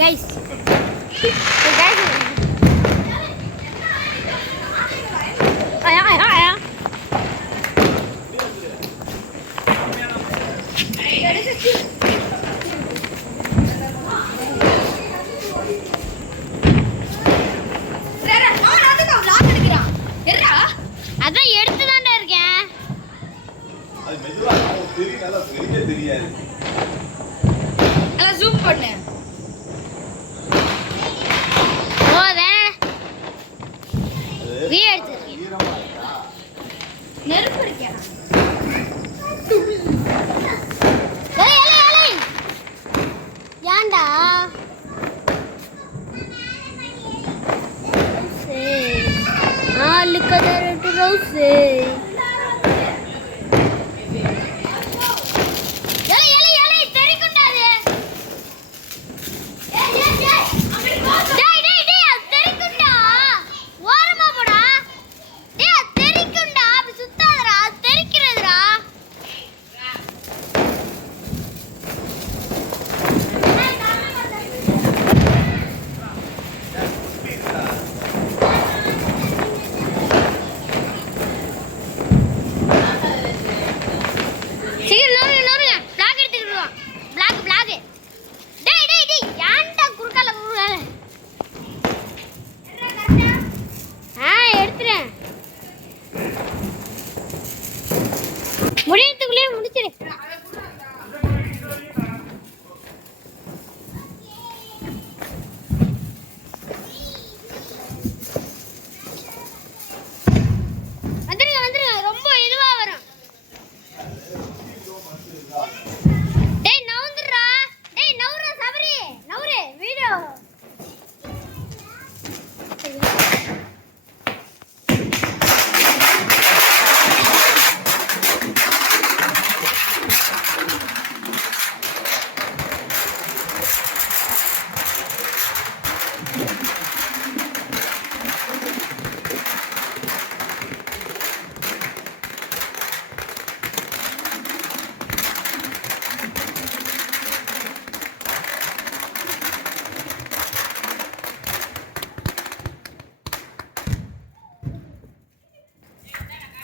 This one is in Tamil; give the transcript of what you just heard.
guys. அதான் எடுத்து தான்டா இருக்கேன். அது மெதுவா தெரியும், நல்லா தெரிய தெரியாது. அத ஜூம் பண்ணு. ஓதே. வீ எடுத்து. ஈரமா இருக்கா? நெருப்பு இருக்கா? ஏய் ஏன்டா? Look at that rose. முடியத்துக்குள்ளே முடிச்சிரு. வந்துருங்க ரொம்ப இதுவா வரும். டேய் நவுந்துறா, டேய் நவுறா சபரி நவுறு வீடியோ